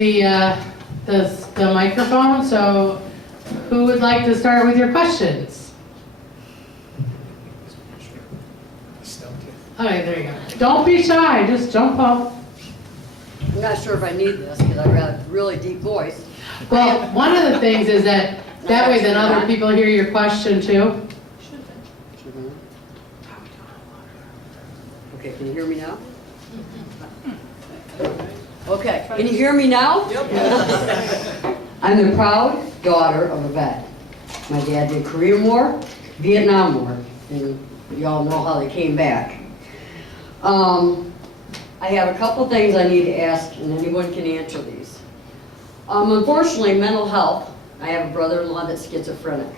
the microphone, so who would like to start with your questions? All right, there you go. Don't be shy, just jump up. I'm not sure if I need this because I've got a really deep voice. Well, one of the things is that way then other people hear your question too. Okay, can you hear me now? Okay, can you hear me now? Yep. I'm the proud daughter of a vet. My dad did Korean War, Vietnam War, and you all know how they came back. I have a couple things I need to ask, and anyone can answer these. Unfortunately, mental health, I have a brother-in-law that's schizophrenic.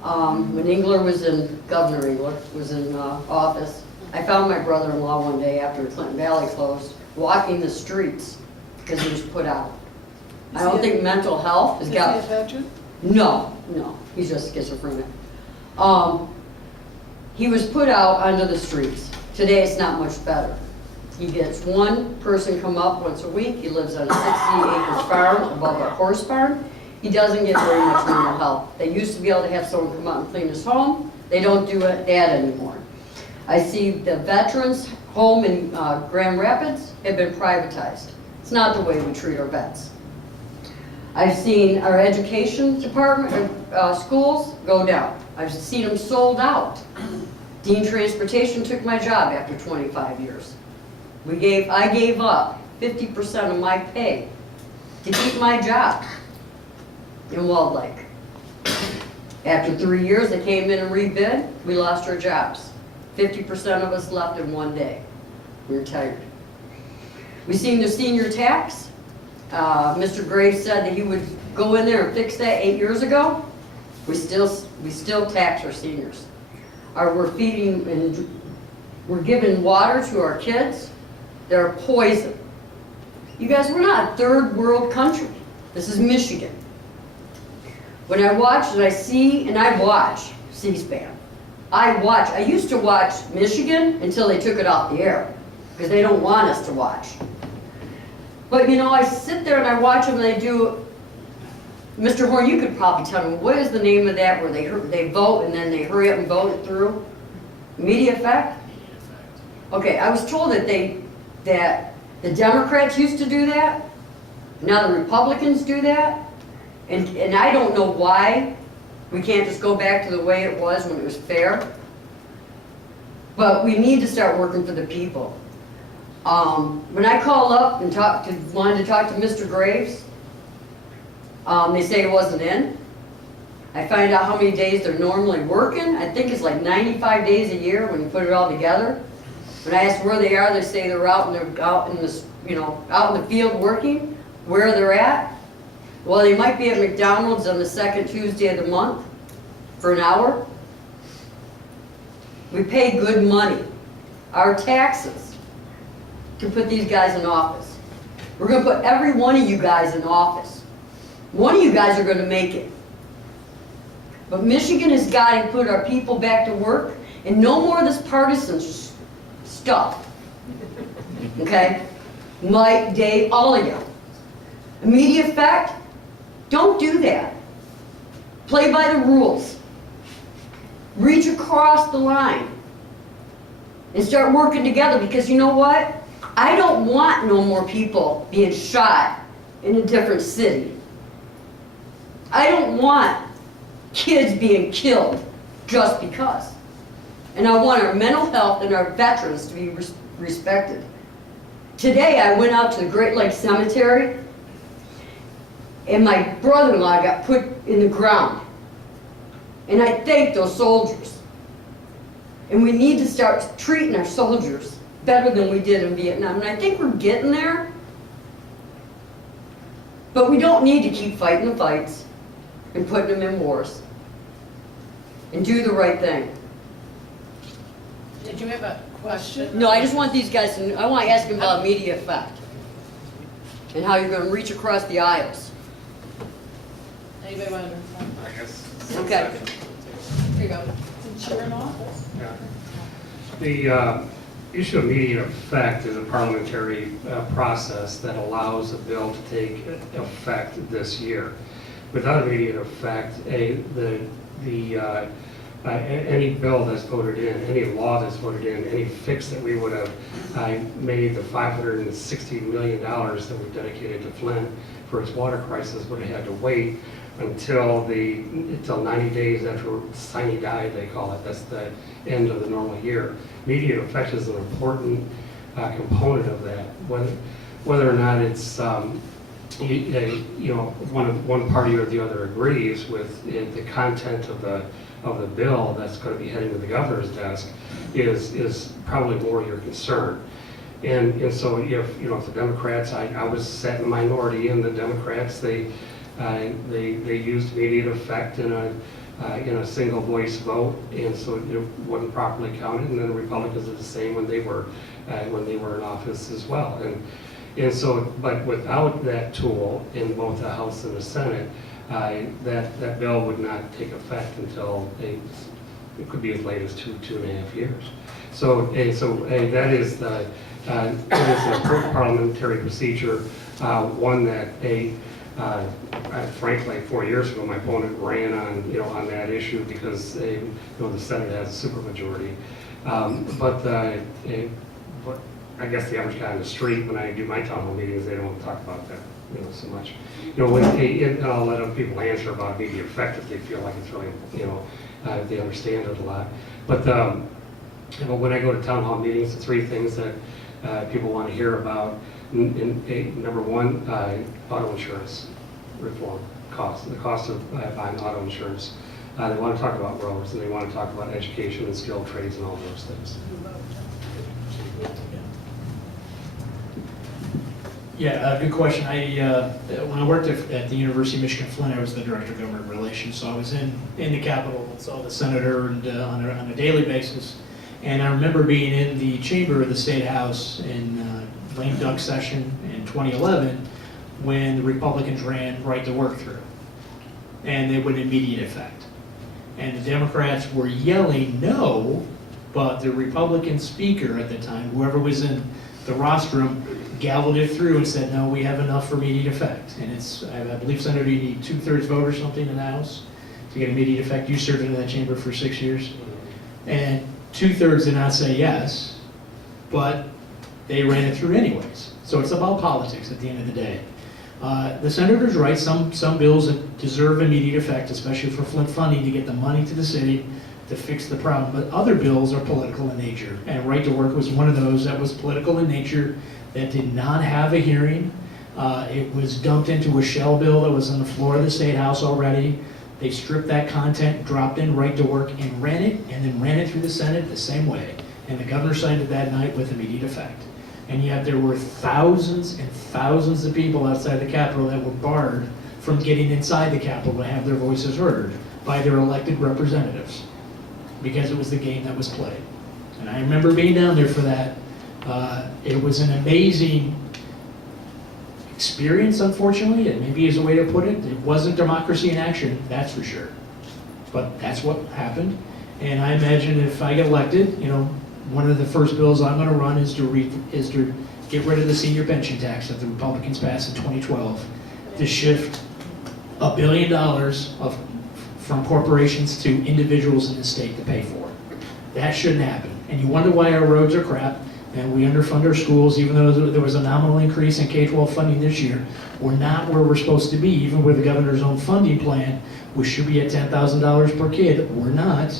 When Engler was in, Governor Engler was in office, I found my brother-in-law one day after Clinton Valley closed, walking the streets because he was put out. I don't think mental health has got... Is he a veteran? No, he's just schizophrenic. He was put out onto the streets. Today it's not much better. He gets one person come up once a week. He lives on a 60-acre farm above a horse barn. He doesn't get very much mental health. They used to be able to have someone come out and clean his home. They don't do that anymore. I see the veterans home in Grand Rapids have been privatized. It's not the way we treat our vets. I've seen our education department, schools go down. I've seen them sold out. Dean Transportation took my job after 25 years. I gave up 50% of my pay to keep my job in Walled Lake. After 3 years, they came in and rebid. We lost our jobs. 50% of us left in one day. We were tired. We seen the senior tax. Mr. Graves said that he would go in there and fix that 8 years ago. We still tax our seniors. We're feeding and we're giving water to our kids. They're poison. You guys, we're not a third world country. This is Michigan. When I watch and I see and I watch C-SPAN, I used to watch Michigan until they took it off the air because they don't want us to watch. But you know, I sit there and I watch them and they do, Mr. Horn, you could probably tell me, what is the name of that where they vote and then they hurry up and vote it through? Media effect? Okay, I was told that the Democrats used to do that. Now the Republicans do that. And I don't know why we can't just go back to the way it was when it was fair. But we need to start working for the people. When I call up and wanted to talk to Mr. Graves, they say he wasn't in. I find out how many days they're normally working. I think it's like 95 days a year when you put it all together. When I ask where they are, they say they're out in the field working. Where they're at? Well, they might be at McDonald's on the second Tuesday of the month for an hour. We pay good money. Our taxes to put these guys in office. We're going to put every one of you guys in office. One of you guys are going to make it. But Michigan has got to put our people back to work and no more of this partisan stuff. Okay? Mike, Dave, all of you. Immediate effect, don't do that. Play by the rules. Reach across the line and start working together because you know what? I don't want no more people being shot in a different city. I don't want kids being killed just because. And I want our mental health and our veterans to be respected. Today I went out to the Great Lakes Cemetery and my brother-in-law got put in the ground. And I thank those soldiers. And we need to start treating our soldiers better than we did in Vietnam. And I think we're getting there. But we don't need to keep fighting the fights and putting them in wars. And do the right thing. Did you have a question? No, I just want these guys to, I want to ask them about media effect. And how you're going to reach across the aisles. Anybody want to? I guess. Okay. Here you go. Since you're in office. Yeah. issue of immediate effect is a parliamentary process that allows a bill to take effect this year. Without immediate effect, any bill that's voted in, any law that's voted in, any fix that we would have made, the $560 million that we dedicated to Flint for its water crisis would have had to wait until 90 days after sine die, they call it. That's the end of the normal year. Immediate effect is an important component of that. Whether or not it's one party or the other agrees with the content of the bill that's going to be heading to the governor's desk is probably more your concern. And so if the Democrats, I was sat in the minority, and the Democrats they used immediate effect in a single voice vote, and so it wasn't properly counted. And then the Republicans did the same when they were in office as well. And so, but without that tool in both the House and the Senate, that bill would not take effect until it could be as late as 2.5 years. So that is the important parliamentary procedure, one that frankly 4 years ago my opponent ran on that issue because the Senate has a supermajority. But I guess the average guy on the street, when I do my town hall meetings, they don't want to talk about that so much. And I'll let other people answer about immediate effect if they feel like it's really, they understand it a lot. But when I go to town hall meetings, the three things that people want to hear about, number one, auto insurance reform cost, the cost of buying auto insurance. They want to talk about roads, and they want to talk about education and skilled trades and all those things. Yeah, good question. When I worked at the University of Michigan Flint, I was the director of government relations, so I was in the Capitol and saw the senator and on a daily basis. And I remember being in the chamber of the State House in lame duck session in 2011 when the Republicans ran right to work through, and they went immediate effect. And the Democrats were yelling no, but the Republican speaker at the time, whoever was in the rostrum, gavelled it through and said, no, we have enough for immediate effect. And I believe, Senator, you need 2/3 vote or something in the House to get immediate effect. You served in that chamber for 6 years. And 2/3 did not say yes, but they ran it through anyways. So it's about politics at the end of the day. The senator's right. Some bills that deserve immediate effect, especially for Flint funding to get the money to the city to fix the problem. But other bills are political in nature. And right to work was one of those that was political in nature, that did not have a hearing. It was dumped into a shell bill that was on the floor of the State House already. They stripped that content, dropped in right to work, and ran it, and then ran it through the Senate the same way. And the governor signed it that night with immediate effect. And yet there were thousands and thousands of people outside the Capitol that were barred from getting inside the Capitol to have their voices heard by their elected representatives, because it was the game that was played. And I remember being down there for that. It was an amazing experience, unfortunately, and maybe is a way to put it. It wasn't democracy in action, that's for sure. But that's what happened. And I imagine if I get elected, one of the first bills I'm going to run is to get rid of the senior pension tax that the Republicans passed in 2012, to shift $1 billion from corporations to individuals in the state to pay for. That shouldn't happen. And you wonder why our roads are crap, and we underfund our schools, even though there was a nominal increase in K-12 funding this year. We're not where we're supposed to be, even with the governor's own funding plan. We should be at $10,000 per kid. We're not.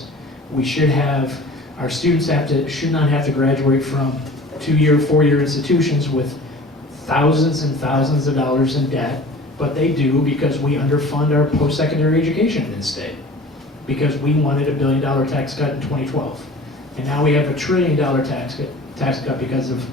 We should have, our students should not have to graduate from 2-year, 4-year institutions with thousands and thousands of dollars in debt, but they do because we underfund our post-secondary education in this state, because we wanted a $1 billion tax cut in 2012. And now we have a $1 trillion tax cut because of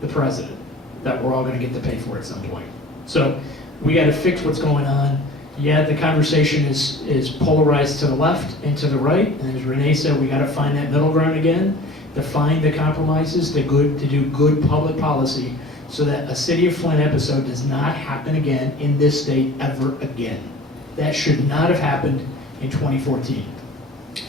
the president, that we're all going to get to pay for at some point. So we got to fix what's going on. Yeah, the conversation is polarized to the left and to the right, and as Renee said, we got to find that middle ground again, to find the compromises, to do good public policy, so that a City of Flint episode does not happen again in this state ever again. That should not have happened in 2014.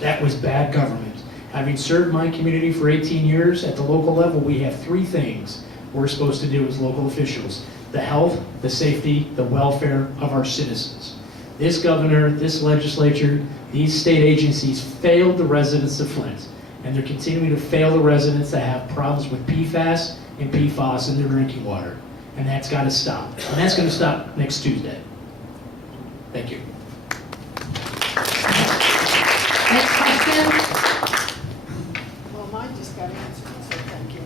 That was bad government, Having served my community for 18 years at the local level, we have three things we're supposed to do as local officials: the health, the safety, the welfare of our citizens. This governor, this legislature, these state agencies failed the residents of Flint, and they're continuing to fail the residents that have problems with PFAS and PFOS in their drinking water. And that's got to stop. And that's going to stop next Tuesday. Thank you. Next question? Well, mine just got answered, so thank you.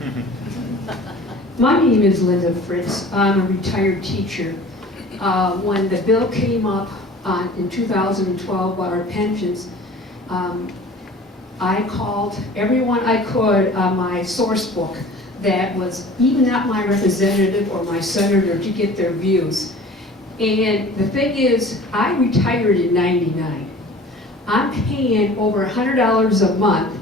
My name is Linda Fritz. I'm a retired teacher. When the bill came up in 2012 about our pensions, I called everyone I could on my source book that was even not my representative or my senator to get their views. And the thing is, I retired in '99. I'm paying over $100 a month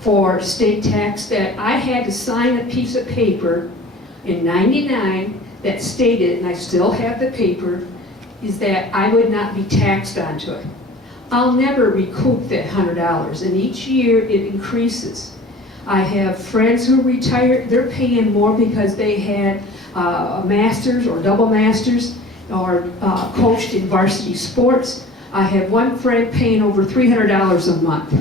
for state tax that I had to sign a piece of paper in '99 that stated, and I still have the paper, is that I would not be taxed onto it. I'll never recoup that $100, and each year it increases. I have friends who retired, they're paying more because they had a master's or double master's or coached in varsity sports. I have one friend paying over $300 a month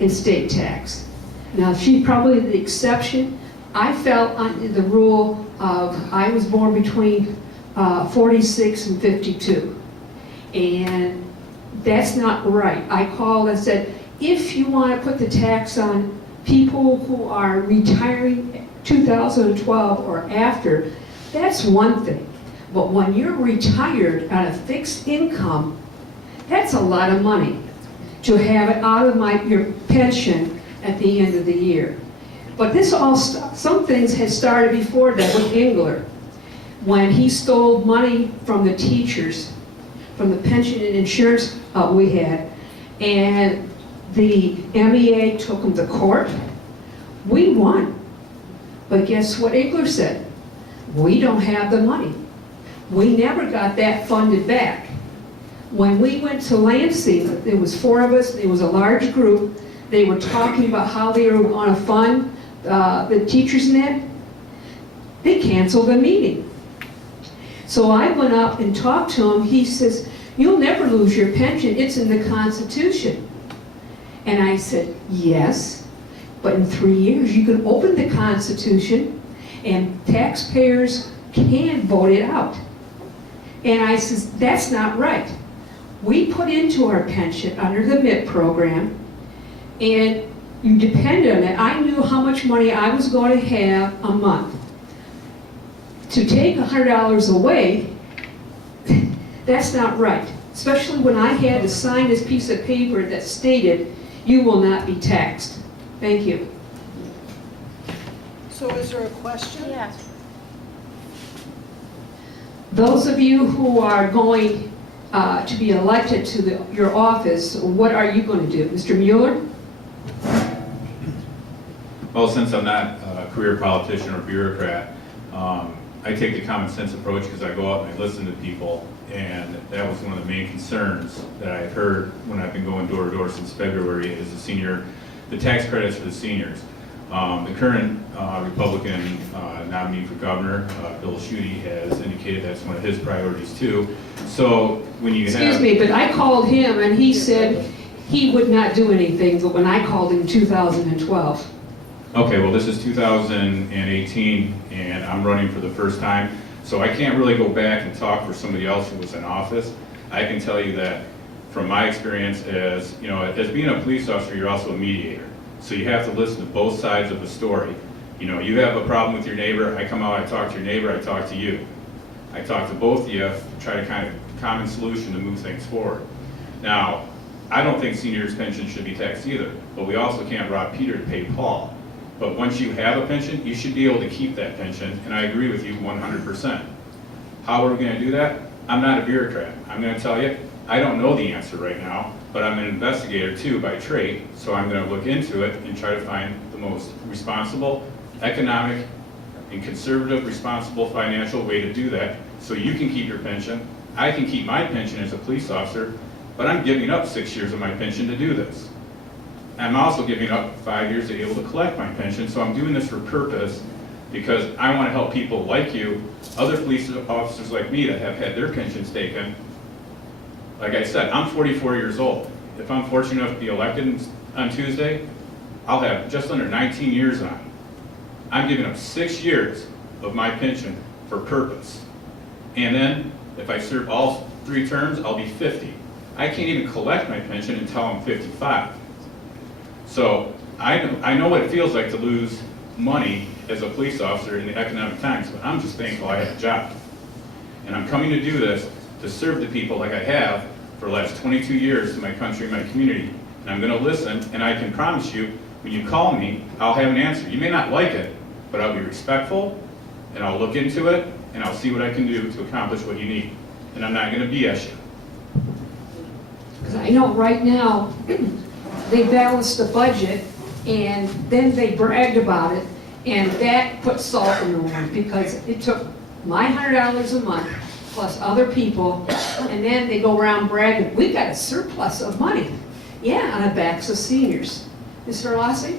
in state tax. Now, she's probably the exception. I fell under the rule of, I was born between 46 and 52. And that's not right. I called and said, if you want to put the tax on people who are retiring 2012 or after, that's one thing. But when you're retired on a fixed income, that's a lot of money to have it out of your pension at the end of the year. But this all, some things had started before that with Engler, when he stole money from the teachers, from the pension and insurance we had, and the MEA took him to court. We won. But guess what Engler said? We don't have the money. We never got that funded back. When we went to Lansing, there was 4 of us, it was a large group. They were talking about how they were going to fund the teachers net. They canceled the meeting. So I went up and talked to him. He says, you'll never lose your pension. It's in the Constitution. And I said, yes, but in 3 years you can open the Constitution and taxpayers can vote it out. And I says, that's not right. We put into our pension under the MIP program, and you depend on it. I knew how much money I was going to have a month. To take $100 away, that's not right. Especially when I had to sign this piece of paper that stated, you will not be taxed. Thank you. So is there a question? Yes. Those of you who are going to be elected to your office, what are you going to do? Mr. Mueller? Well, since I'm not a career politician or bureaucrat, I take the common sense approach because I go out and I listen to people, and that was one of the main concerns that I've heard when I've been going door to door since February is the tax credits for the seniors. The current Republican nominee for governor, Bill Schuette, has indicated that's one of his priorities too. So when you Excuse me, but I called him and he said he would not do anything, but when I called him in 2012. Okay, well, this is 2018, and I'm running for the first time, so I can't really go back and talk for somebody else who was in office. I can tell you that from my experience as, you know, as being a police officer, you're also a mediator. So you have to listen to both sides of the story. You know, you have a problem with your neighbor, I come out, I talk to your neighbor, I talk to you. I talk to both of you to try to kind of common solution to move things forward. Now, I don't think seniors' pension should be taxed either, but we also can't rob Peter to pay Paul. But once you have a pension, you should be able to keep that pension, and I agree with you 100%. How are we going to do that? I'm not a bureaucrat. I'm going to tell you, I don't know the answer right now, but I'm an investigator too by trade, so I'm going to look into it and try to find the most responsible, economic, and conservative, responsible financial way to do that, so you can keep your pension, I can keep my pension as a police officer, but I'm giving up 6 years of my pension to do this. I'm also giving up 5 years to be able to collect my pension, so I'm doing this for purpose because I want to help people like you, other police officers like me that have had their pensions taken. Like I said, I'm 44 years old. If I'm fortunate enough to be elected on Tuesday, I'll have just under 19 years on. I'm giving up 6 years of my pension for purpose. And then, if I serve all 3 terms, I'll be 50. I can't even collect my pension until I'm 55. So I know what it feels like to lose money as a police officer in the economic times, but I'm just thankful I have a job. And I'm coming to do this to serve the people like I have for the last 22 years to my country and my community. And I'm going to listen, and I can promise you, when you call me, I'll have an answer. You may not like it, but I'll be respectful, and I'll look into it, and I'll see what I can do to accomplish what you need. And I'm not going to BS you. Because I know right now, they balanced the budget, and then they bragged about it, and that put salt in the wound, because it took my $100 a month, plus other people, and then they go around bragging, we got a surplus of money. Yeah, on the backs of seniors. Mr. Lassie?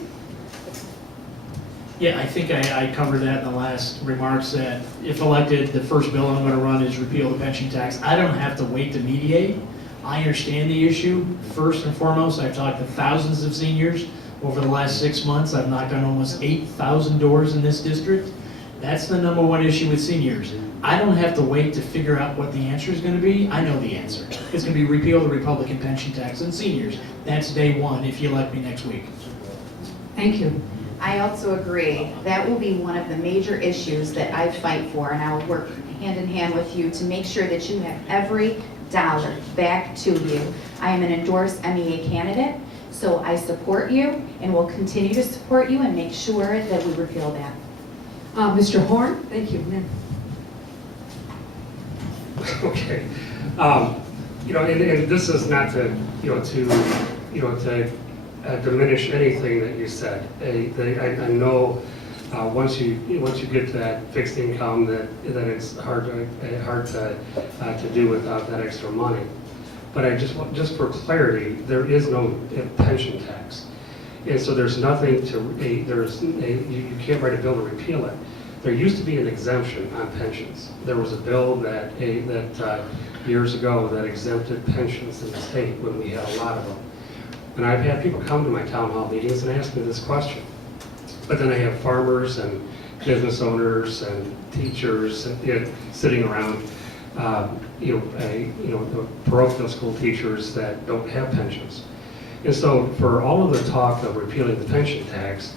Yeah, I think I covered that in the last remarks, that if elected, the first bill I'm going to run is repeal the pension tax. I don't have to wait to mediate. I understand the issue. First and foremost, I've talked to thousands of seniors over the last 6 months. I've knocked on almost 8,000 doors in this district. That's the #1 issue with seniors. I don't have to wait to figure out what the answer is going to be. I know the answer. It's going to be repeal the Republican pension tax on seniors. That's day one if you elect me next week. Thank you. I also agree. That will be one of the major issues that I fight for, and I will work hand in hand with you to make sure that you have every dollar back to you. I am an endorsed MEA candidate, so I support you and will continue to support you and make sure that we repeal that. Mr. Horn? Thank you. Ma'am. Okay. And this is not to diminish anything that you said. I know once you get to that fixed income that it's hard to do without that extra money. But just for clarity, there is no pension tax, and so there's nothing you can't write a bill to repeal it. There used to be an exemption on pensions. There was a bill that years ago that exempted pensions in the state when we had a lot of them. And I've had people come to my town hall meetings and ask me this question. But then I have farmers and business owners and teachers sitting around, the parochial school teachers that don't have pensions. And so for all of the talk of repealing the pension tax,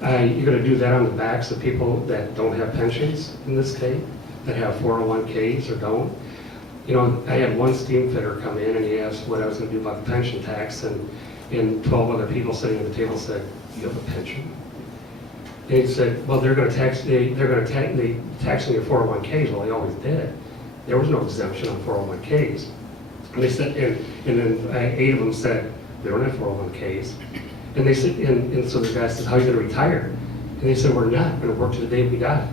you're going to do that on the backs of people that don't have pensions in this state, that have 401ks or don't. I had one steam fitter come in and he asked what I was going to do about the pension tax, and 12 other people sitting at the table said, "You have a pension?" And he said, "Well, they're going to tax taxing your 401ks." Well, they always did. There was no exemption on 401ks. And they said, and then 8 of them said, "We don't have 401ks." And they said, and so the guy said, "How are you going to retire?" And they said, "We're not. We're going to work to the day we die."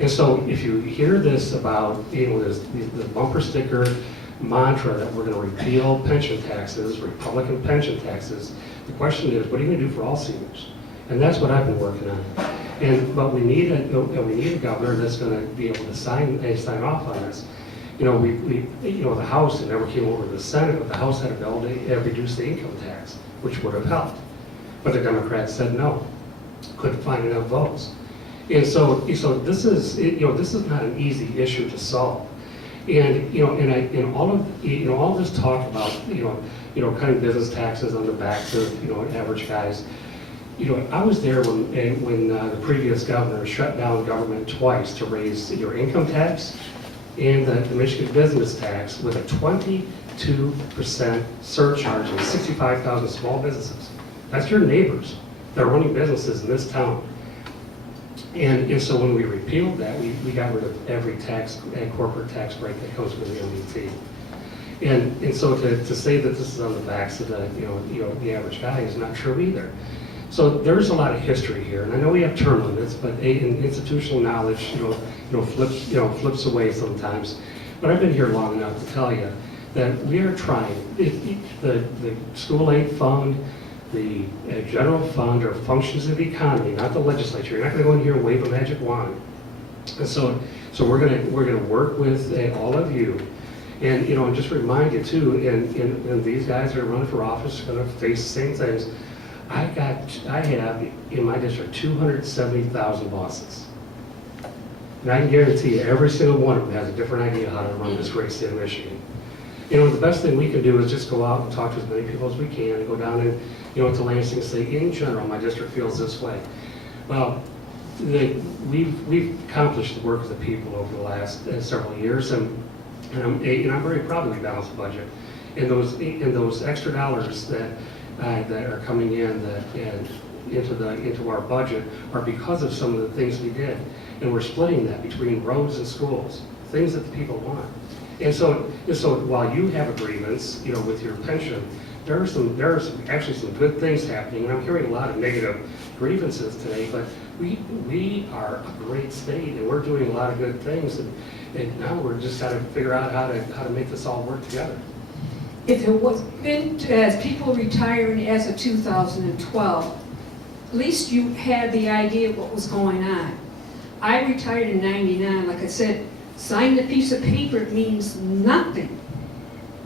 And so if you hear this about, this bumper sticker mantra that we're going to repeal pension taxes, Republican pension taxes, the question is, what are you going to do for all seniors? And that's what I've been working on. But we need a governor that's going to be able to sign off on this. The House, it never came over to the Senate, but the House had a bill to reduce the income tax, which would have helped. But the Democrats said no, couldn't find enough votes. And so this is not an easy issue to solve. And all this talk about cutting business taxes on the backs of average guys. I was there when the previous governor shut down government twice to raise your income tax and the Michigan business tax with a 22% surcharge on 65,000 small businesses. That's your neighbors that are running businesses in this town. And so when we repealed that, we got rid of every corporate tax break that comes with the MDT. And so to say that this is on the backs of the average guy is not true either. So there's a lot of history here, and I know we have term limits, but institutional knowledge flips away sometimes. But I've been here long enough to tell you that we are trying. The school aid fund, the general fund or functions of the economy, not the legislature. You're not gonna go in here and wave a magic wand. And so we're gonna work with all of you. And, you know, and just remind you too, and these guys that are running for office are gonna face the same things. I have in my district 270,000 bosses. And I can guarantee you, every single one of them has a different idea how to run this great state of Michigan. You know, the best thing we can do is just go out and talk to as many people as we can and go down and, you know, to Lansing and say, in general, my district feels this way. Well, we've accomplished the work of the people over the last several years, and I'm very proud of the balanced budget. And those extra dollars that are coming into our budget are because of some of the things we did. And we're splitting that between roads and schools, things that the people want. And so while you have a grievance, you know, with your pension, there are actually some good things happening. And I'm hearing a lot of negative grievances today, but we are a great state and we're doing a lot of good things. And now we're just got to figure out how to make this all work together. If it was been as people retiring as of 2012, at least you had the idea of what was going on. I retired in 99, like I said, signing a piece of paper means nothing,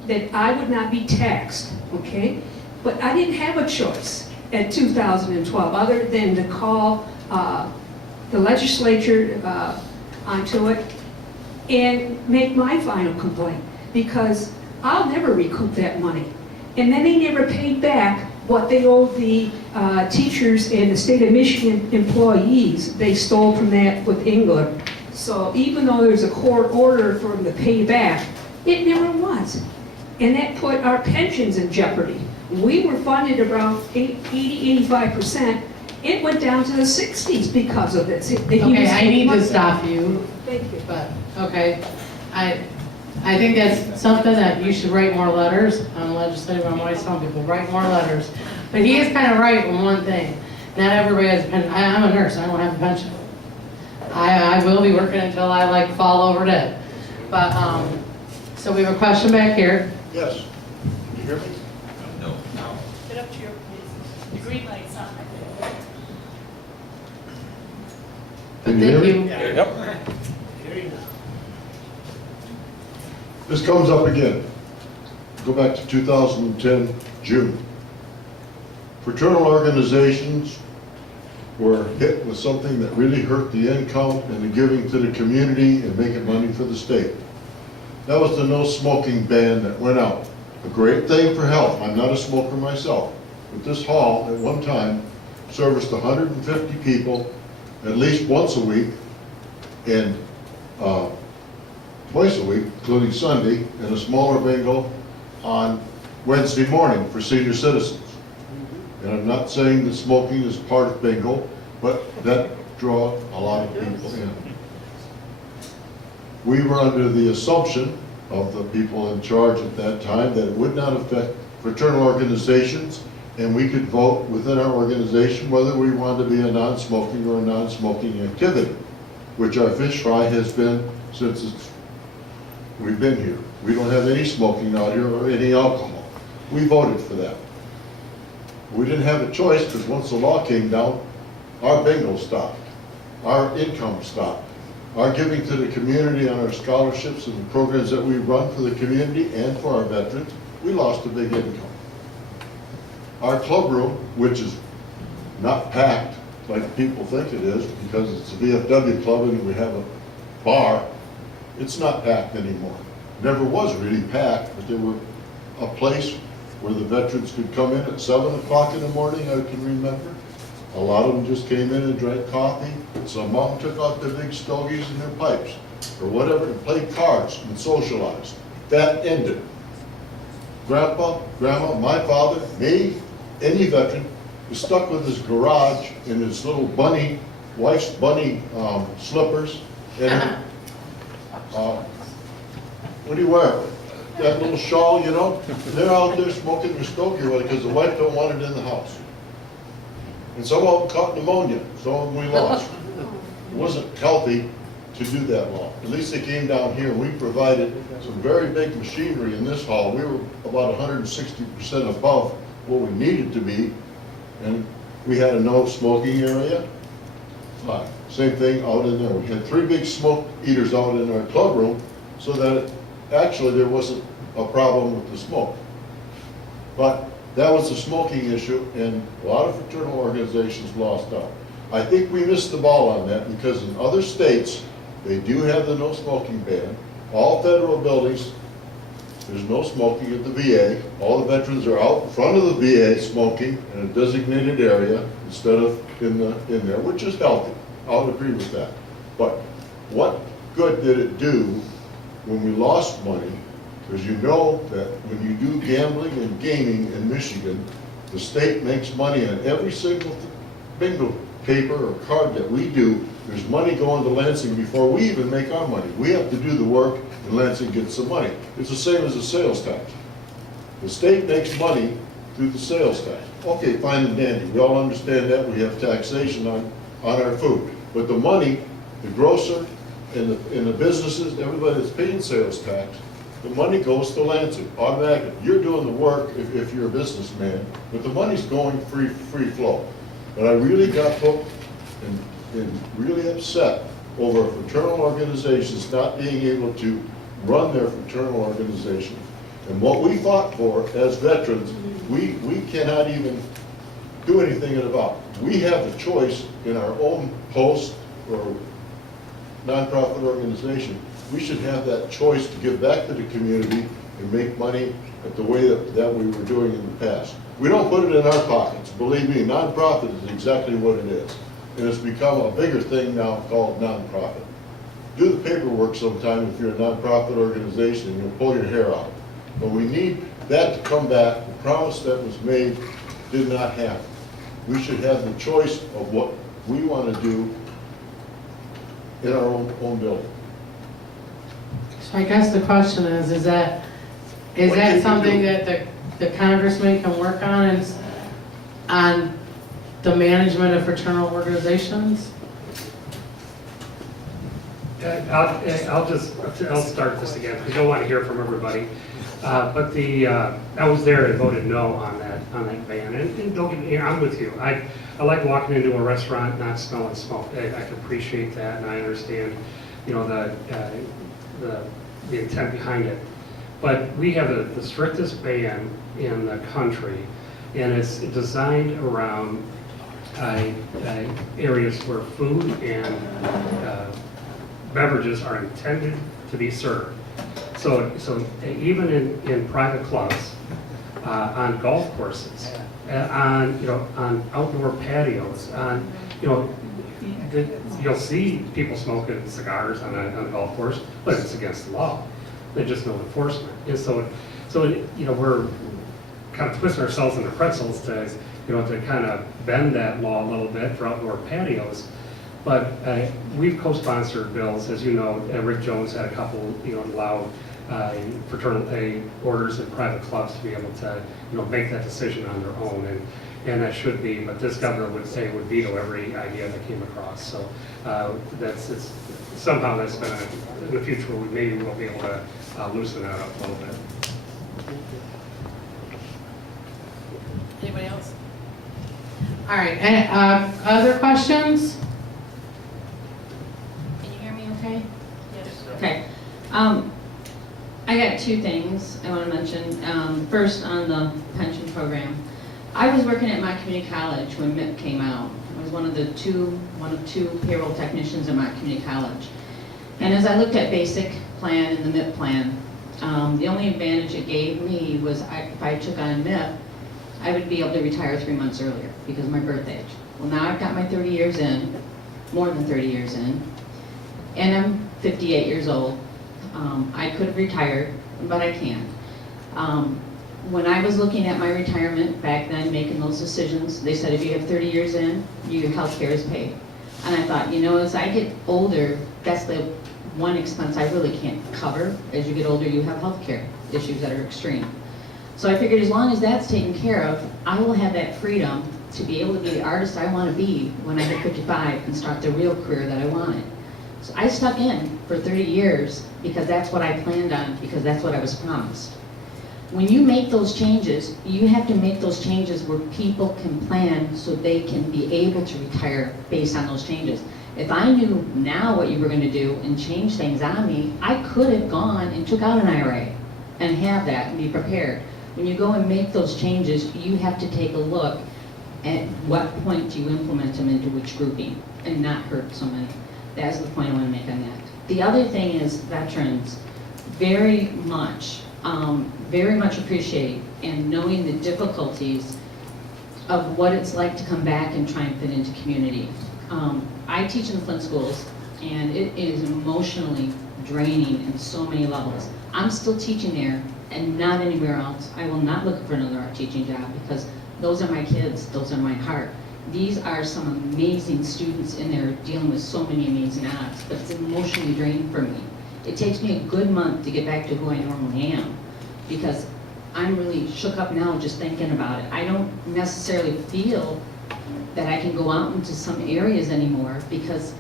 that I would not be taxed, okay? But I didn't have a choice at 2012 other than to call the legislature onto it and make my final complaint, because I'll never recoup that money. And then they never paid back what they owed the teachers and the state of Michigan employees. They stole from that with Engler. So even though there's a court order for them to pay back, it never was. And that put our pensions in jeopardy. We were funded around 80–85%. It went down to the 60s because of this. Okay, I need to stop you, Thank you. but, okay. I think that's something that you should write more letters. I'm legislative, I'm always telling people, write more letters. But he is kind of right on one thing. Not everybody has a pension. I'm a nurse, I don't have a pension. I will be working until I like fall over dead. But, so we have a question back here. Yes. Can you hear me? Get up to your, the green light's on. Can you hear Thank me? you. Yep. This comes up again. Go back to 2010, June. Fraternal organizations were hit with something that really hurt the income and the giving to the community and making money for the state. That was the no smoking ban that went out. A great thing for health. I'm not a smoker myself, but this hall at one time serviced 150 people at least once a week and twice a week, including Sunday, and a smaller bingo on Wednesday morning for senior citizens. And I'm not saying that smoking is part of bingo, but that draw a lot of people in. We were under the assumption of the people in charge at that time that it would not affect fraternal organizations, and we could vote within our organization whether we wanted to be a non-smoking or a non-smoking activity, which our fish fry has been since we've been here. We don't have any smoking out here or any alcohol. We voted for that. We didn't have a choice because once the law came down, our bingo stopped. Our income stopped. Our giving to the community on our scholarships and the programs that we run for the community and for our veterans, we lost a big income. Our club room, which is not packed like people think it is because it's a VFW club and we have a bar, it's not packed anymore. Never was really packed, but there were a place where the veterans could come in at 7 o'clock in the morning, I can remember. A lot of them just came in and drank coffee. Some of them took out their big stogies and their pipes or whatever and played cards and socialized. That ended. Grandpa, Grandma, my father, me, any veteran was stuck with his garage in his little bunny, wife's bunny slippers and what do you wear? That little shawl, you know? And they're out there smoking their stogie with it because the wife don't want it in the house. And some of them caught pneumonia, some of them we lost. It wasn't healthy to do that long. At least they came down here and we provided some very big machinery in this hall. We were about 160% above what we needed to be and we had a no smoking area. Same thing out in there. We had 3 big smoke eaters out in our club room so that actually there wasn't a problem with the smoke. But that was a smoking issue, and a lot of fraternal organizations lost out. I think we missed the ball on that because in other states, they do have the no smoking ban. All federal buildings, there's no smoking at the VA. All the veterans are out in front of the VA smoking in a designated area instead of in there, which is healthy. I'll agree with that. But what good did it do when we lost money? Because you know that when you do gambling and gaming in Michigan, the state makes money on every single bingo paper or card that we do. There's money going to Lansing before we even make our money. We have to do the work and Lansing gets the money. It's the same as the sales tax. The state makes money through the sales tax. Okay, fine and dandy. We all understand that. We have taxation on our food. But the money, the grocer and the businesses, everybody that's paying sales tax, the money goes to Lansing automatically. You're doing the work if you're a businessman, but the money's going free flow. But I really got hooked and really upset over fraternal organizations not being able to run their fraternal organization. And what we fought for as veterans, we cannot even do anything about. We have the choice in our own post or nonprofit organization. We should have that choice to give back to the community and make money at the way that we were doing in the past. We don't put it in our pockets. Believe me, nonprofit is exactly what it is. And it's become a bigger thing now called nonprofit. Do the paperwork sometime if you're a nonprofit organization and you'll pull your hair out. But we need that to come back. The promise that was made did not happen. We should have the choice of what we want to do in our own building. So I guess the question is that What can you something do? that the congressman can work on the management of fraternal organizations? I'll start this again, because I don't want to hear from everybody. But I was there and voted no on that ban, and don't get me, I'm with you. I like walking into a restaurant, not smelling smoke. I can appreciate that, and I understand, the intent behind it. But we have the strictest ban in the country, and it's designed around areas where food and beverages are intended to be served. So even in private clubs, on golf courses, on outdoor patios, you'll see people smoking cigars on a golf course, but it's against the law. There's just no enforcement. And so we're kind of twisting ourselves in the pretzels to kind of bend that law a little bit for outdoor patios. But we've co-sponsored bills, as you know. Rick Jones had a couple, allow fraternal orders in private clubs to be able to, make that decision on their own, and that should be. But this governor would say would veto every idea that came across. So somehow that's been in the future we maybe will be able to loosen that up a little bit. Anybody else? All right, other questions? Can you hear me okay? Yes. Okay. I got two things I want to mention. First, on the pension program. I was working at my community college when MIP came out. I was one of two payroll technicians at my community college. And as I looked at basic plan and the MIP plan, the only advantage it gave me was if I took on MIP, I would be able to retire 3 months earlier because of my birth age. Well, now I've got my 30 years in, more than 30 years in, and I'm 58 years old. I could have retired, but I can't. When I was looking at my retirement back then, making those decisions, they said if you have 30 years in, your health care is paid. And I thought, as I get older, that's the one expense I really can't cover. As you get older, you have health care issues that are extreme. So I figured as long as that's taken care of, I will have that freedom to be able to be the artist I want to be when I hit 55 and start the real career that I wanted. So I stuck in for 30 years because that's what I planned on, because that's what I was promised. When you make those changes, you have to make those changes where people can plan so they can be able to retire based on those changes. If I knew now what you were going to do and change things on me, I could have gone and took out an IRA and have that and be prepared. When you go and make those changes, you have to take a look at what point you implement them into which grouping and not hurt so many. That's the point I want to make on that. The other thing is veterans very much appreciate and knowing the difficulties of what it's like to come back and try and fit into community. I teach in the Flint schools, and it is emotionally draining in so many levels. I'm still teaching there and not anywhere else. I will not look for another art teaching job because those are my kids, those are my heart. These are some amazing students in there dealing with so many amazing arts, but it's emotionally draining for me. It takes me a good month to get back to who I normally am because I'm really shook up now just thinking about it. I don't necessarily feel that I can go out into some areas anymore because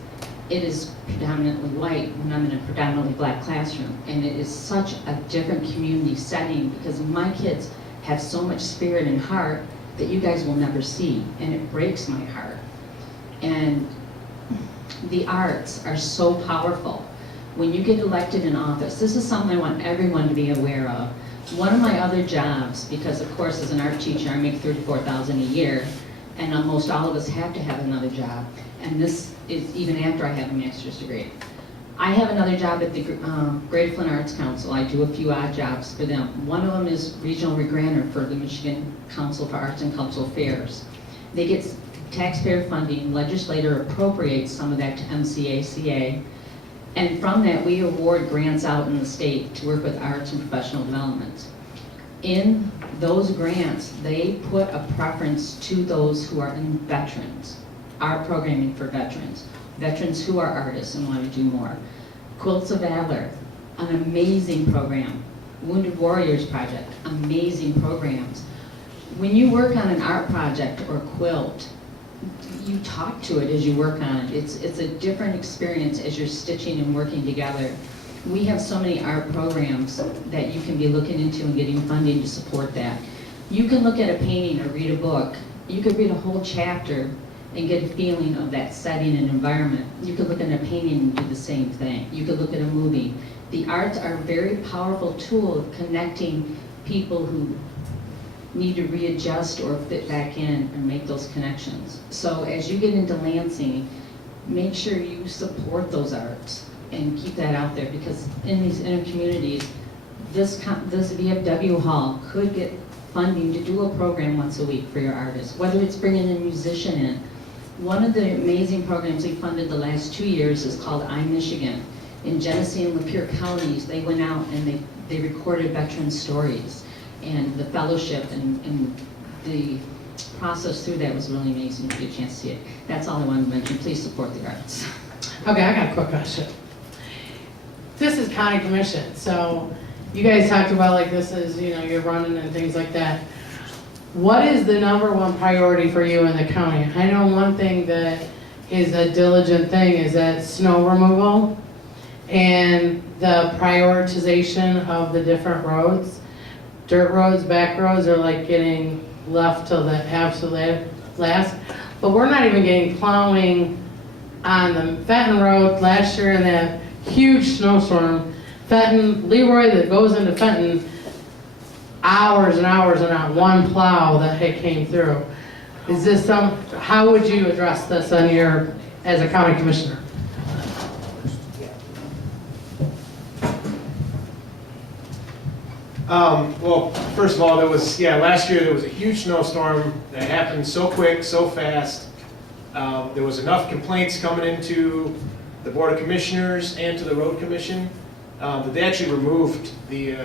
it is predominantly white when I'm in a predominantly black classroom. And it is such a different community setting because my kids have so much spirit and heart that you guys will never see. And it breaks my heart. And the arts are so powerful. When you get elected in office, this is something I want everyone to be aware of. One of my other jobs, because of course as an art teacher I make $34,000 a year, and almost all of us have to have another job. And this is even after I have a master's degree. I have another job at the Greater Flint Arts Council. I do a few odd jobs for them. One of them is regional regranter for the Michigan Council for Arts and Cultural Affairs. They get taxpayer funding, legislator appropriates some of that to MCACA, and from that we award grants out in the state to work with arts and professional development. In those grants, they put a preference to those who are in veterans, art programming for veterans, veterans who are artists and want to do more. Quilts of Valor, an amazing program. Wounded Warriors Project, amazing programs. When you work on an art project or quilt, you talk to it as you work on it. It's a different experience as you're stitching and working together. We have so many art programs that you can be looking into and getting funding to support that. You can look at a painting or read a book. You could read a whole chapter and get a feeling of that setting and environment. You could look at a painting and do the same thing. You could look at a movie. The arts are a very powerful tool of connecting people who need to readjust or fit back in and make those connections. So as you get into Lansing, make sure you support those arts and keep that out there, because in these inner communities, this VFW hall could get funding to do a program once a week for your artists, whether it's bringing a musician in. One of the amazing programs we funded the last 2 years is called iMichigan. In Genesee and Lapeer counties, they went out and they recorded veteran stories, and the fellowship and the process through that was really amazing to get a chance to see it. That's all I wanted to mention. Please support the arts. Okay, I got a quick question. This is county commission, so you guys talked about like this is, you know, you're running and things like that. What is the #1 priority for you in the county? I know one thing that is a diligent thing is that snow removal and the prioritization of the different roads. Dirt roads, back roads are like getting left till the absolute last. But we're not even getting plowing on the Fenton Road last year in that huge snowstorm. Fenton, Leroy that goes into Fenton, hours and hours and not one plow that came through. Is this how would you address this on your, as a county commissioner? Well, first of all, last year there was a huge snowstorm that happened so quick, so fast. There was enough complaints coming into the Board of Commissioners and to the Road Commission that they actually removed the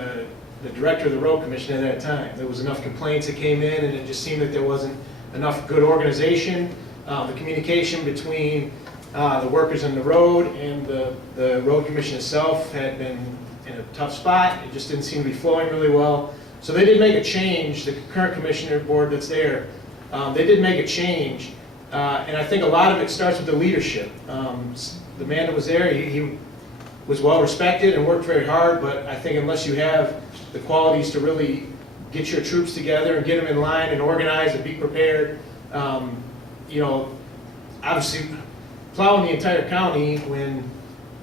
director of the Road Commission at that time. There was enough complaints that came in, and it just seemed that there wasn't enough good organization. The communication between the workers in the road and the Road Commission itself had been in a tough spot. It just didn't seem to be flowing really well. So they did make a change. The current commissioner board that's there, they did make a change. And I think a lot of it starts with the leadership. The man that was there, he was well respected and worked very hard, but I think unless you have the qualities to really get your troops together and get them in line and organize and be prepared, you know, obviously plowing the entire county when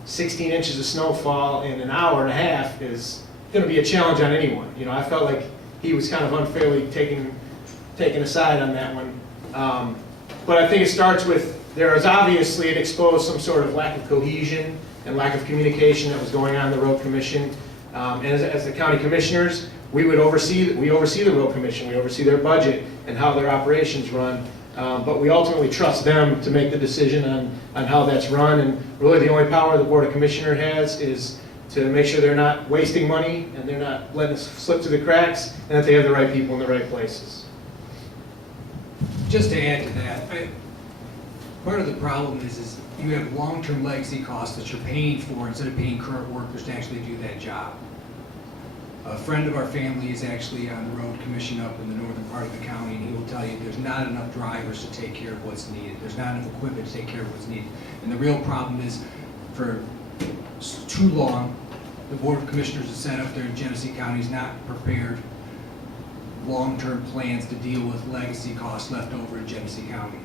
16 inches of snowfall in an hour and a half is going to be a challenge on anyone. You know, I felt like he was kind of unfairly taken aside on that one. But I think it starts with, there is obviously, it exposed some sort of lack of cohesion and lack of communication that was going on in the road commission. And as the county commissioners, we oversee the road commission, we oversee their budget and how their operations run. But we ultimately trust them to make the decision on how that's run. And really the only power the Board of Commissioner has is to make sure they're not wasting money and they're not letting it slip through the cracks, and that they have the right people in the right places. Just to add to that, part of the problem is you have long-term legacy costs that you're paying for instead of paying current workers to actually do that job. A friend of our family is actually on the road commission up in the northern part of the county, and he will tell you there's not enough drivers to take care of what's needed. There's not enough equipment to take care of what's needed. And the real problem is, for too long, the Board of Commissioners is set up there in Genesee County is not prepared long-term plans to deal with legacy costs left over in Genesee County.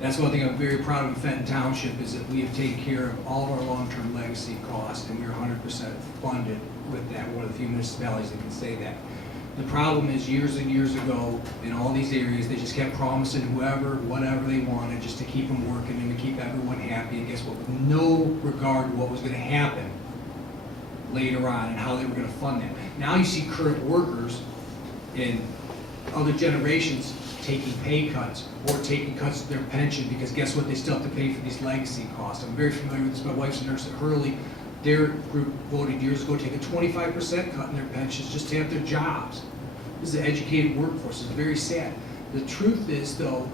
That's one thing I'm very proud of in Fenton Township, is that we have taken care of all of our long-term legacy costs, and we're 100% funded with that. One of the few municipalities that can say that. The problem is, years and years ago, in all these areas, they just kept promising whoever, whatever they wanted, just to keep them working and to keep everyone happy. And guess what? With no regard to what was going to happen later on and how they were going to fund that. Now you see current workers in other generations taking pay cuts or taking cuts to their pension, because guess what? They still have to pay for these legacy costs. I'm very familiar with this. My wife's a nurse at Hurley. Their group voted years ago to take a 25% cut in their pensions just to have their jobs. This is an educated workforce. It's very sad. The truth is, though,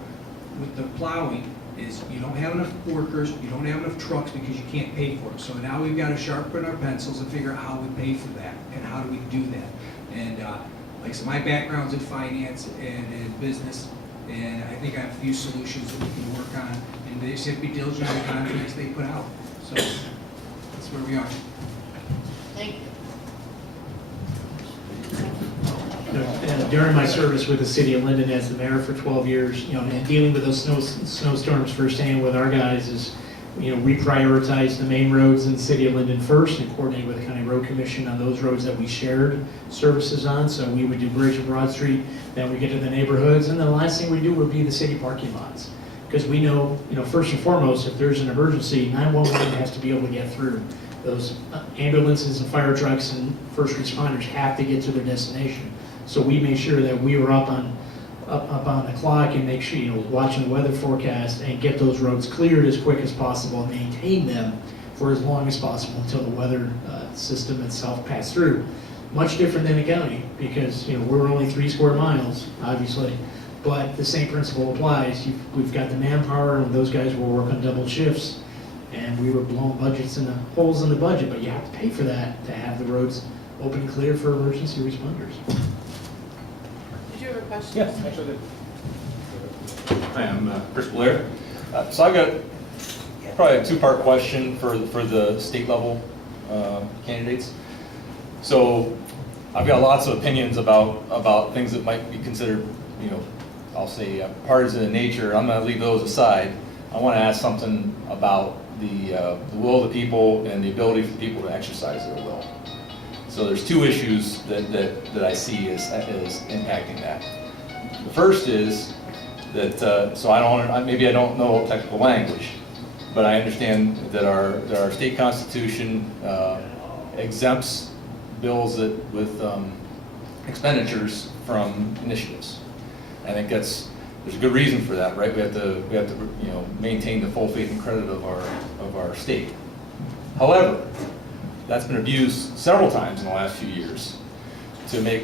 with the plowing, is you don't have enough workers, you don't have enough trucks because you can't pay for it. So now we've got to sharpen our pencils and figure out how we pay for that and how do we do that. And like I said, my background's in finance and in business, and I think I have a few solutions that we can work on, and they just have to be diligent on the contracts they put out. So that's where we are. Thank you. During my service with the city of Linden as the mayor for 12 years, you know, and dealing with those snowstorms firsthand with our guys is, you know, we prioritize the main roads in the city of Linden first and coordinate with the county road commission on those roads that we shared services on. So we would do Bridge and Broad Street, then we get to the neighborhoods, and then the last thing we do would be the city parking lots. Because we know, you know, first and foremost, if there's an emergency, 911 has to be able to get through. Those ambulances and fire trucks and first responders have to get to their destination. So we make sure that we were up on the clock and make sure, you know, watching the weather forecast and get those roads cleared as quick as possible and maintain them for as long as possible until the weather system itself passed through. Much different than the county, because, you know, we're only 3 square miles, obviously, but the same principle applies. We've got the manpower, and those guys will work on double shifts, and we were blowing budgets and holes in the budget, but you have to pay for that to have the roads open and clear for emergency responders. Did you have a question? Yes, actually. Hi, I'm Chris Blair. So I've got probably a 2-part question for the state level candidates. So I've got lots of opinions about things that might be considered, you know, I'll say partisan in nature. I'm going to leave those aside. I want to ask something about the will of the people and the ability for people to exercise their will. So there's 2 issues that I see as impacting that. The first is that, so maybe I don't know technical language, but I understand that our state constitution exempts bills with expenditures from initiatives. I think there's a good reason for that, right? We have to you know, maintain the full faith and credit of our state. However, that's been abused several times in the last few years to make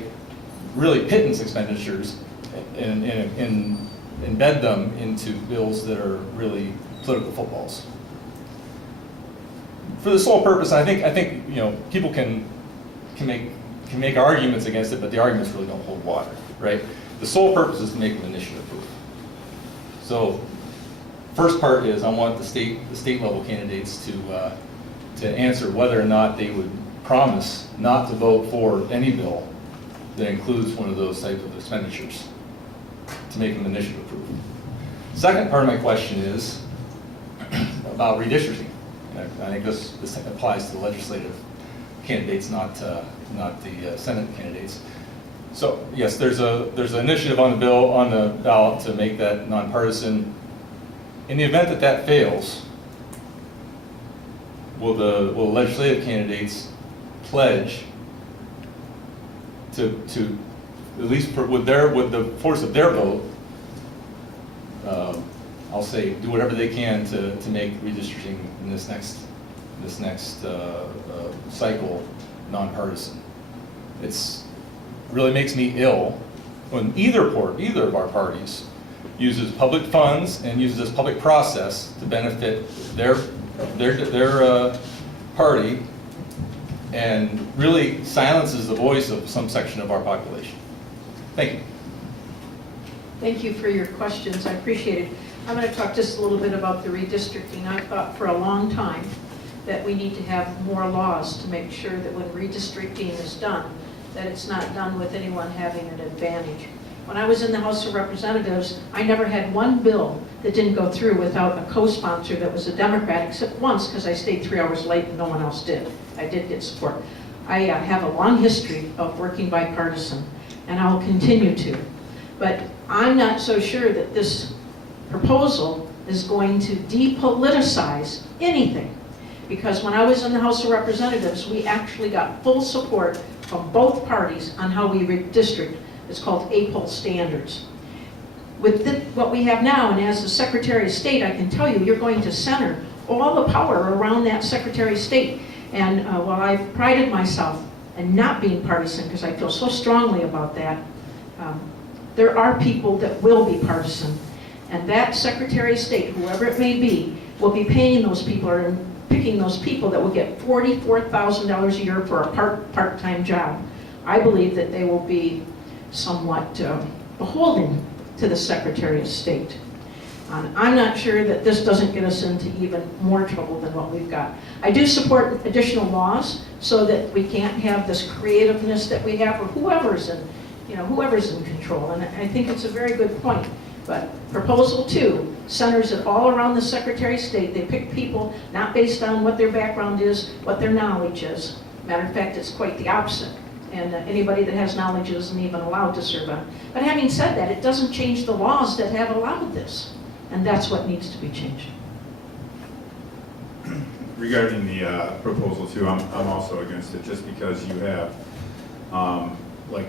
really pittance expenditures and embed them into bills that are really political footballs. For the sole purpose, I think you know, people can make arguments against it, but the arguments really don't hold water, right? The sole purpose is to make them initiative proof. So, first part is I want the state level candidates to to answer whether or not they would promise not to vote for any bill that includes one of those types of expenditures to make them initiative approved. Second part of my question is about redistricting. And I think this applies to the legislative candidates, not the Senate candidates. So yes, there's an initiative on the ballot to make that nonpartisan. In the event that that fails, will the legislative candidates pledge to at least with the force of their vote, I'll say, do whatever they can to make redistricting in this next cycle nonpartisan? It's really makes me ill when either of our parties uses public funds and uses this public process to benefit their party and really silences the voice of some section of our population. Thank you. Thank you for your questions, I appreciate it. I'm going to talk just a little bit about the redistricting. I've thought for a long time that we need to have more laws to make sure that when redistricting is done, that it's not done with anyone having an advantage. When I was in the House of Representatives, I never had one bill that didn't go through without a co-sponsor that was a Democrat, except once because I stayed 3 hours late and no one else did. I did get support. I have a long history of working bipartisan, and I'll continue to. But I'm not so sure that this proposal is going to depoliticize anything. Because when I was in the House of Representatives, we actually got full support from both parties on how we redistrict. It's called APOL standards. With what we have now, and as the Secretary of State, I can tell you, you're going to center all the power around that Secretary of State. And while I've prided myself in not being partisan, because I feel so strongly about that, there are people that will be partisan. And that Secretary of State, whoever it may be, will be paying those people or picking those people that will get $44,000 a year for a part-time job. I believe that they will be somewhat beholden to the Secretary of State. I'm not sure that this doesn't get us into even more trouble than what we've got. I do support additional laws so that we can't have this creativeness that we have, or whoever's in control. And I think it's a very good point. But Proposal 2 centers it all around the Secretary of State. They pick people not based on what their background is, what their knowledge is. Matter of fact, it's quite the opposite. And anybody that has knowledge isn't even allowed to serve on it. But having said that, it doesn't change the laws that have allowed this. And that's what needs to be changed. Regarding the Proposal 2, I'm also against it just because you have, like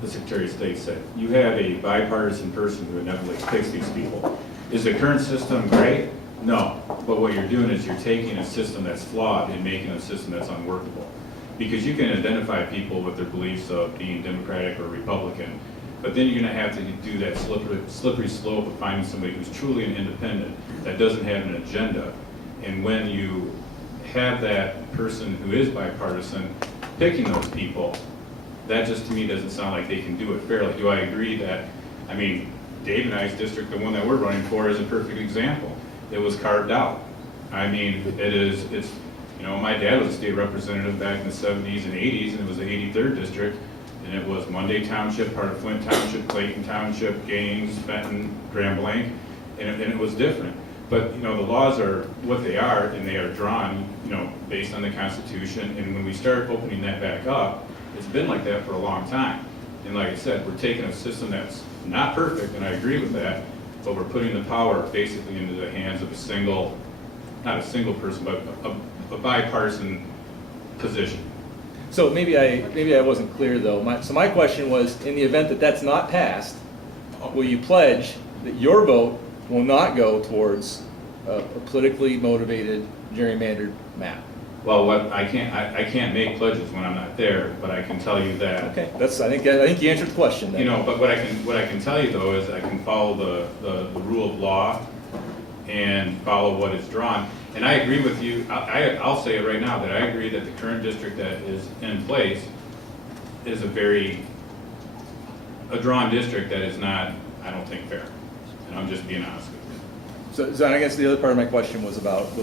the Secretary of State said, you have a bipartisan person who inevitably picks these people. Is the current system great? No. But what you're doing is you're taking a system that's flawed and making a system that's unworkable. Because you can identify people with their beliefs of being Democratic or Republican, but then you're going to have to do that slippery slope of finding somebody who's truly an independent, that doesn't have an agenda. And when you have that person who is bipartisan picking those people, that just to me doesn't sound like they can do it fairly. Do I agree that, I mean, Dave and I's district, the one that we're running for, is a perfect example. It was carved out. I mean, it's, you know, my dad was a state representative back in the 70s and 80s, and it was the 83rd district, and it was Monday Township, part of Flint Township, Clayton Township, Gaines, Fenton, Grand Blanc, and it was different. But, you know, the laws are what they are, and they are drawn, you know, based on the Constitution, and when we start opening that back up, it's been like that for a long time. And like I said, we're taking a system that's not perfect, and I agree with that, but we're putting the power basically into the hands of a single, not a single person, but a bipartisan position. So maybe I wasn't clear though. So my question was, in the event that that's not passed, will you pledge that your vote will not go towards a politically motivated gerrymandered map? Well, what I can't make pledges when I'm not there, but I can tell you that. Okay, I think you answered the question then. You know, but what I can tell you though is I can follow the rule of law and follow what is drawn. And I agree with you. I'll say it right now that I agree that the current district that is in place is a drawn district that is not, I don't think, fair. And I'm just being honest with you. So I guess the other part of my question was about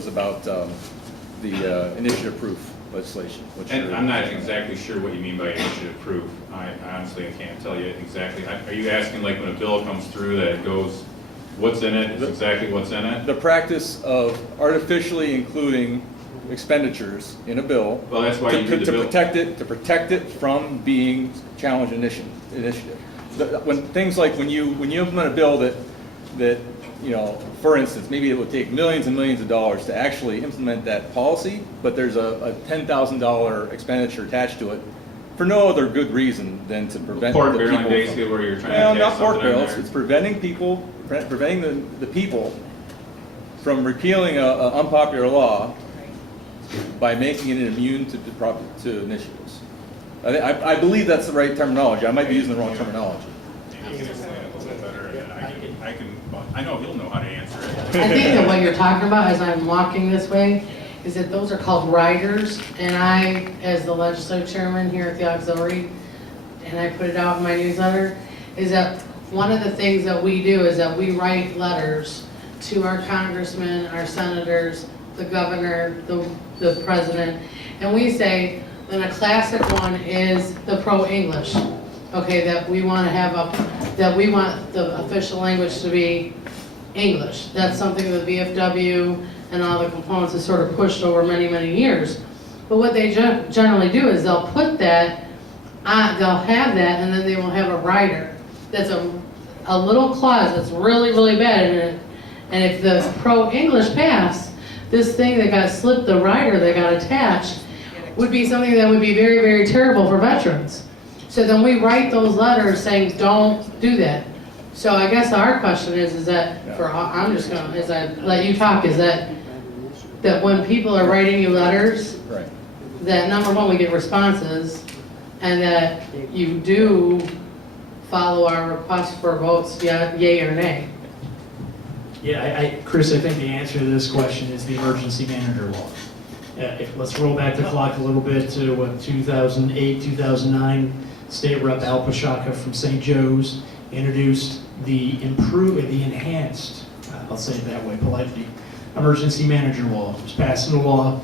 the initiative proof legislation. which And you're- I'm not exactly sure what you mean by initiative proof. I honestly can't tell you exactly. Are you asking like when a bill comes through that it goes, what's in it, is exactly what's in it? The practice of artificially including expenditures in a bill. Well, that's why you do the to bill. To protect it from being challenged initiative. When things like when you implement a bill that, you know, for instance, maybe it would take millions and millions of dollars to actually implement that policy, but there's a $10,000 expenditure attached to it for no other good reason than to prevent Pork the barreling people basically from, where you're trying well, to not tax pork something in barrels, there. it's preventing the people from repealing a unpopular law by making it immune to initiatives. I believe that's the right terminology. I might be using the wrong terminology. You can explain it a little bit better, and I know he'll know how to answer it. I think that what you're talking about as I'm walking this way is that those are called riders, and I, as the legislative chairman here at the auxiliary, and I put it out in my newsletter, is that one of the things that we do is that we write letters to our congressmen, our senators, the governor, the president, and we say, and a classic one is the pro-English, okay, that we want to have that we want the official language to be English. That's something that VFW and all the components have sort of pushed over many, many years. But what they generally do is they'll put that, they'll have that, and then they will have a rider that's a little clause that's really, really bad in it. And if the pro-English pass, this thing that got slipped, the rider that got attached, would be something that would be very, very terrible for veterans. So then we write those letters saying, don't do that. So I guess our question is that, I'm just gonna, as I let you talk, is that when people are writing you letters, Right. that number one, we get responses, and that you do follow our request for votes, yay or nay. Yeah, Chris, I think the answer to this question is the emergency manager law. Let's roll back the clock a little bit to 2008, 2009. State Rep Al Pashaka from St. Joe's introduced the enhanced, I'll say it that way politely, emergency manager law. It was passed into law,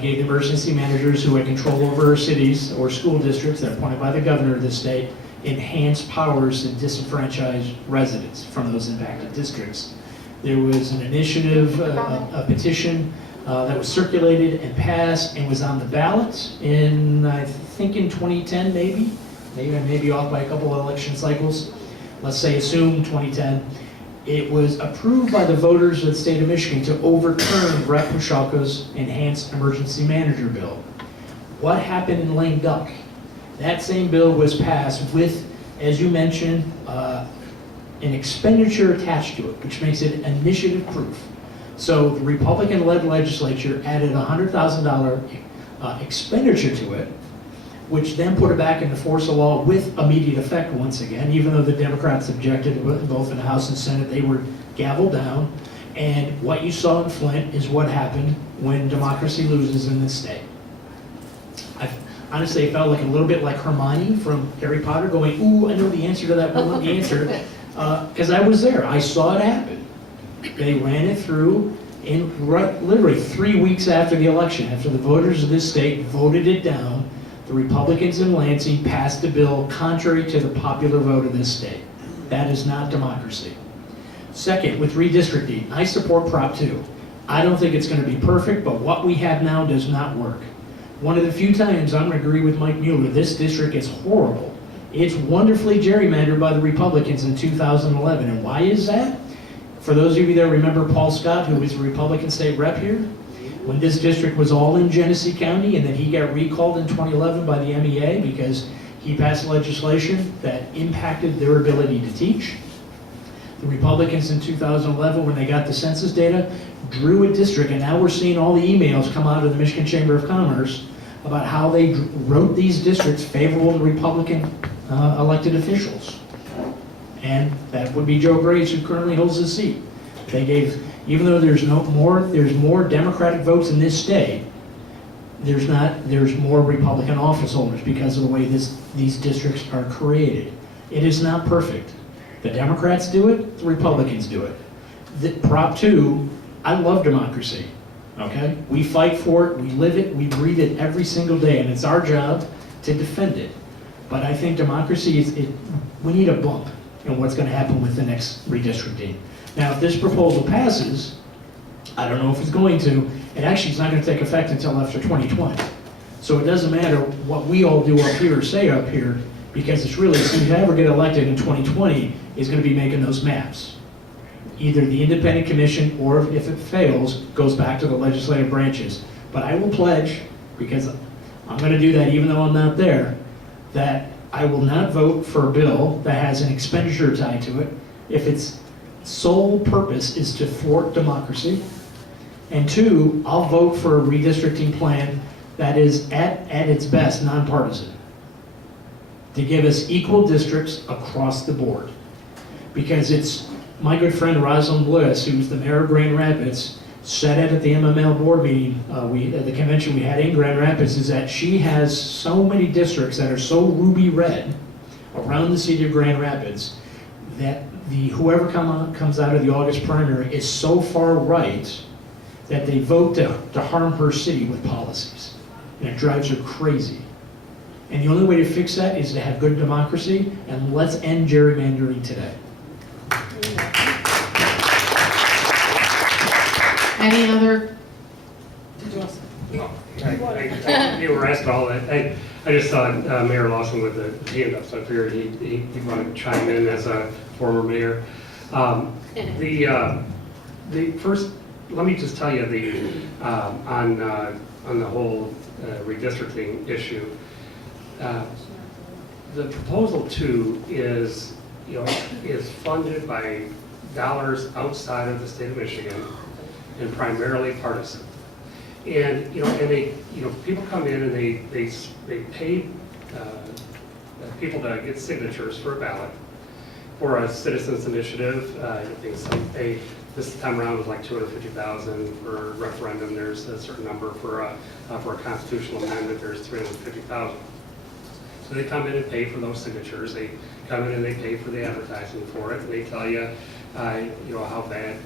gave the emergency managers who had control over our cities or school districts that are appointed by the governor of the state enhanced powers to disenfranchise residents from those impacted districts. There was an initiative, a petition that was circulated and passed and was on the ballot in, I think in 2010 maybe off by a couple of election cycles. Let's say assume 2010. It was approved by the voters of the state of Michigan to overturn Rep. Pashaka's enhanced emergency manager bill. What happened in lame duck? That same bill was passed with, as you mentioned, an expenditure attached to it, which makes it initiative proof. So the Republican-led legislature added a $100,000 expenditure to it, which then put it back into force of law with immediate effect once again, even though the Democrats objected both in the House and Senate, they were gavelled down. And what you saw in Flint is what happened when democracy loses in this state. Honestly, it felt like a little bit like Hermione from Harry Potter going, ooh, I know the answer to that one answer, because I was there. I saw it happen. They ran it through in literally 3 weeks after the election, after the voters of this state voted it down. The Republicans in Lansing passed a bill contrary to the popular vote of this state. That is not democracy. Second, with redistricting, I support Prop 2. I don't think it's going to be perfect, but what we have now does not work. One of the few times I'm going to agree with Mike Mueller, this district is horrible. It's wonderfully gerrymandered by the Republicans in 2011. And why is that? For those of you that remember Paul Scott, who was a Republican state rep here, when this district was all in Genesee County and then he got recalled in 2011 by the MEA because he passed legislation that impacted their ability to teach. The Republicans in 2011, when they got the census data, drew a district, and now we're seeing all the emails come out of the Michigan Chamber of Commerce about how they wrote these districts favorable to Republican elected officials. And that would be Joe Graves, who currently holds the seat. They gave, even though there's more Democratic votes in this state, there's more Republican office holders because of the way these districts are created. It is not perfect. The Democrats do it, the Republicans do it. The Prop 2, I love democracy. okay? We fight for it, we live it, we breathe it every single day, and it's our job to defend it. But I think democracy we need a bump in what's gonna happen with the next redistricting. Now, if this proposal passes, I don't know if it's going to, and actually it's not gonna take effect until after 2020. So it doesn't matter what we all do up here or say up here, because it's really, as soon as you ever get elected in 2020, is gonna be making those maps. Either the independent commission, or if it fails, goes back to the legislative branches. But I will pledge, because I'm gonna do that even though I'm not there, that I will not vote for a bill that has an expenditure tied to it if its sole purpose is to thwart democracy. And two, I'll vote for a redistricting plan that is at its best nonpartisan, to give us equal districts across the board. Because it's my good friend Rosalind Bliss, who's the mayor of Grand Rapids, said it at the MML board meeting, at the convention we had in Grand Rapids, is that she has so many districts that are so ruby red around the city of Grand Rapids that whoever comes out of the August primary is so far right that they vote to harm her city with policies. And it drives her crazy. And the only way to fix that is to have good democracy, and let's end gerrymandering today. Any other? You were asked all that. I just saw Mayor Lawson with the hand up, so I figured he'd want to chime in as a former mayor. The first, let me just tell you on the whole redistricting issue. The proposal 2 is funded by dollars outside of the state of Michigan and primarily partisan. And people come in and they pay people to get signatures for a ballot for a citizens initiative. I think this time around was like 250,000 for a referendum. There's a certain number for a constitutional amendment. There's 350,000. So they come in and pay for those signatures. They come in and they pay for the advertising for it, and they tell you, how bad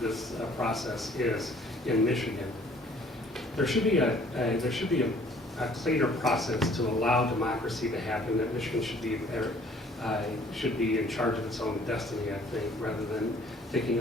this process is in Michigan. There should be a cleaner process to allow democracy to happen. That Michigan should be in charge of its own destiny, I think, rather than thinking